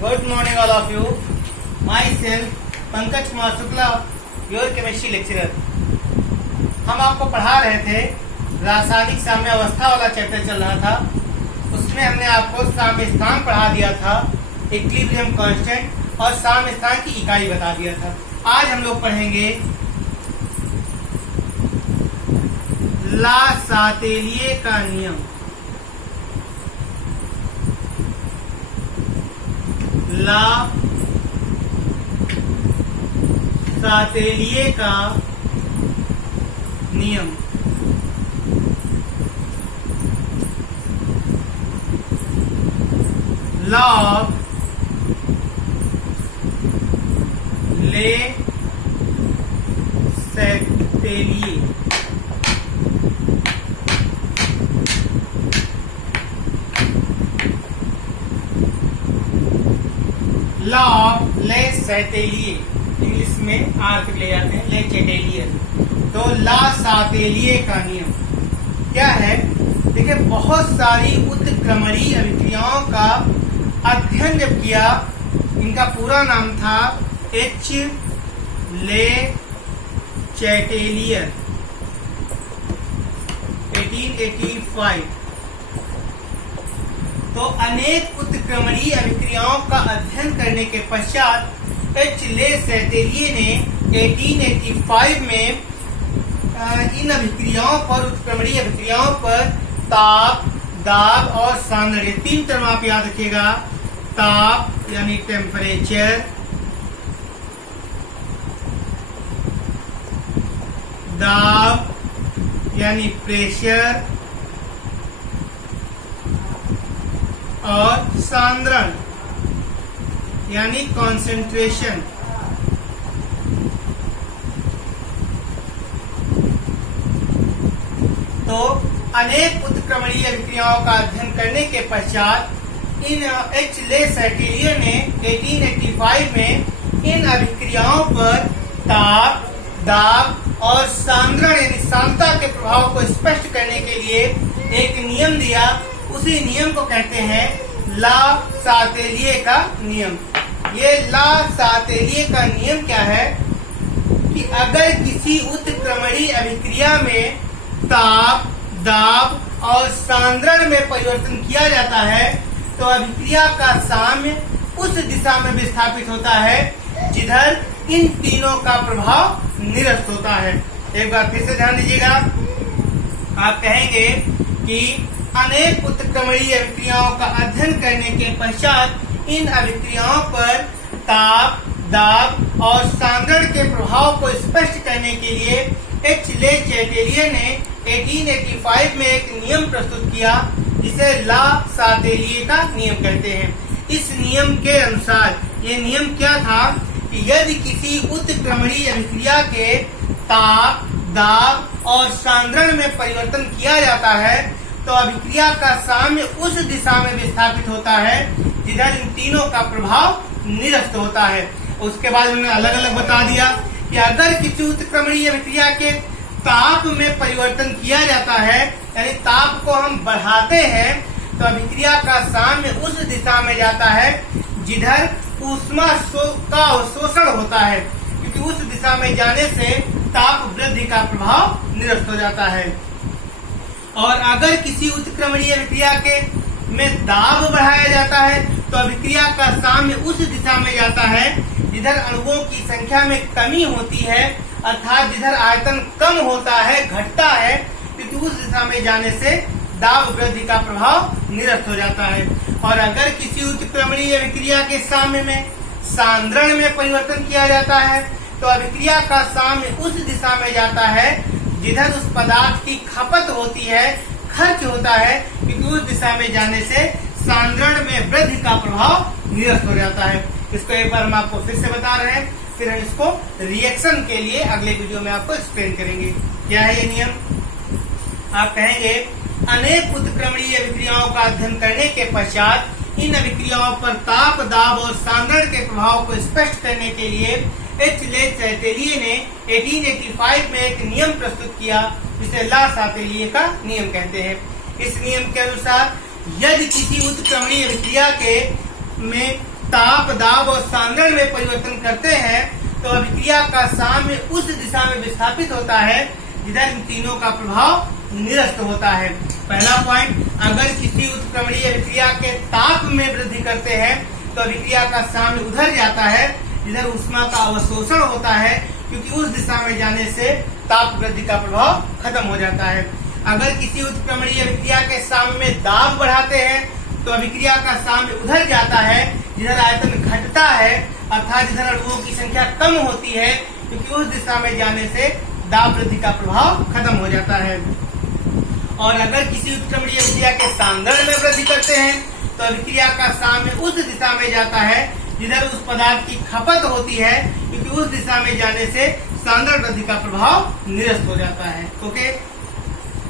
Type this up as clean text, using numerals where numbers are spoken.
Good morning all of you. Myself Pankaj Kumar Shukla, your chemistry lecturer. हम आपको पढ़ा रहे थे रासायनिक साम्य अवस्था वाला चैप्टर चल रहा था। उसमें हमने आपको साम्य स्थान पढ़ा दिया था, इक्विलिब्रियम कांस्टेंट, और साम्य स्थान की इकाई बता दिया था। आज हम लोग पढ़ेंगे ला सातेलिए का नियम। ला सातेलिए का नियम। लॉ ऑफ ले सैटेलिए। लॉ ऑफ ले सैटेलिए, इंग्लिश में आर तक ले जाते हैं, ले चैटेलियर। तो ला सातेलिए का नियम क्या है? देखिए, बहुत सारी उत्क्रमणीय अभिक्रियाओं का अध्ययन जब किया, इनका पूरा नाम था एच ले चैटेलियर 1885। तो अनेक उत्क्रमणीय अभिक्रियाओं का अध्ययन करने के पश्चात एच ले सैटेलिए ने 1885 में इन अभिक्रियाओं पर, उत्क्रमणीय अभिक्रियाओं पर ताप, दाब और सांद्रण, ये तीन टर्म आप याद रखिएगा। ताप यानी टेम्परेचर, दाब यानी प्रेशर, और सांद्रण यानी कंसंट्रेशन। तो अनेक उत्क्रमणीय अभिक्रियाओं का अध्ययन करने के पश्चात इन एच ले सैटेलिए ने 1885 में इन अभिक्रियाओं पर ताप, दाब और सांद्रण यानी सांद्रता के प्रभाव को स्पष्ट करने के लिए एक नियम दिया। उसी नियम को कहते हैं ला सातेलिए का नियम। ये ला सातेलिए का नियम क्या है कि अगर किसी उत्क्रमणीय अभिक्रिया में ताप, दाब और सांद्रण में परिवर्तन किया जाता है तो अभिक्रिया का साम्य उस दिशा में विस्थापित होता है जिधर इन तीनों का प्रभाव निरस्त होता है। एक बार फिर से ध्यान दीजिएगा। आप कहेंगे कि अनेक उत्क्रमणीय अभिक्रियाओं का अध्ययन करने के पश्चात इन अभिक्रियाओं पर ताप, दाब और सांद्रण के प्रभाव को स्पष्ट करने के लिए एच ले चैटेलिए ने 1885 में एक नियम प्रस्तुत किया, जिसे ला सातेलिए का नियम कहते हैं। इस नियम के अनुसार ये नियम क्या था कि यदि किसी उत्क्रमणीय अभिक्रिया के ताप, दाब और सांद्रण में परिवर्तन किया जाता है तो अभिक्रिया का साम्य उस दिशा में विस्थापित होता है जिधर इन तीनों का प्रभाव निरस्त होता है। उसके बाद उन्होंने अलग अलग बता दिया कि अगर किसी उत्क्रमणीय अभिक्रिया के ताप में परिवर्तन किया जाता है, यानी ताप को हम बढ़ाते हैं, तो अभिक्रिया का साम्य उस दिशा में जाता है जिधर ऊष्मा का शोषण होता है, क्योंकि उस दिशा में जाने से ताप वृद्धि का प्रभाव निरस्त हो जाता है। और अगर किसी उत्क्रमणीय अभिक्रिया के में दाब बढ़ाया जाता है तो अभिक्रिया का साम्य उस दिशा में जाता है जिधर अणुओं की संख्या में कमी होती है, अर्थात जिधर आयतन कम होता है, घटता है, क्योंकि उस दिशा में जाने से दाब वृद्धि का प्रभाव निरस्त हो जाता है। और अगर किसी उत्क्रमणीय अभिक्रिया के साम्य में सांद्रण में परिवर्तन किया जाता है तो अभिक्रिया का साम्य उस दिशा में जाता है जिधर उस पदार्थ की खपत होती है, खर्च होता है, क्योंकि उस दिशा में जाने से सांद्रण में वृद्धि का प्रभाव निरस्त हो जाता है। इसको एक बार हम आपको फिर से बता रहे हैं, फिर हम इसको रिएक्शन के लिए अगले वीडियो में आपको एक्सप्लेन करेंगे। क्या है ये नियम? आप कहेंगे अनेक उत्क्रमणीय अभिक्रियाओं का अध्ययन करने के पश्चात इन अभिक्रियाओं पर ताप, दाब और सांद्रण के प्रभाव को स्पष्ट करने के लिए एच ले सैटेलिए ने 1885 में एक नियम प्रस्तुत किया, जिसे ला सातेलिए का नियम कहते हैं। इस नियम के अनुसार यदि किसी उत्क्रमणीय अभिक्रिया के में ताप ताप, दाब और सांद्रण में परिवर्तन करते हैं तो अभिक्रिया का साम्य उस दिशा में विस्थापित होता है जिधर इन तीनों का प्रभाव निरस्त होता है। पहला पॉइंट, अगर किसी उत्क्रमणीय अभिक्रिया के ताप में वृद्धि करते हैं तो अभिक्रिया का साम्य उधर जाता है जिधर ऊष्मा का अवशोषण होता है, क्योंकि उस दिशा में जाने से ताप वृद्धि का प्रभाव खत्म हो जाता है। अगर किसी उत्क्रमणीय अभिक्रिया के साम्य में दाब बढ़ाते हैं तो अभिक्रिया का साम्य उधर जाता है जिधर आयतन घटता है, अर्थात जिधर अणुओं की संख्या कम होती है, क्योंकि उस दिशा में जाने से दाब वृद्धि का प्रभाव खत्म हो जाता है। और अगर किसी उत्क्रमणीय अभिक्रिया के सांद्रण में वृद्धि करते हैं तो अभिक्रिया का साम्य उस दिशा में जाता है जिधर उस पदार्थ की खपत होती है, क्योंकि उस दिशा में जाने से सांद्रण वृद्धि का प्रभाव निरस्त हो जाता है। ओके।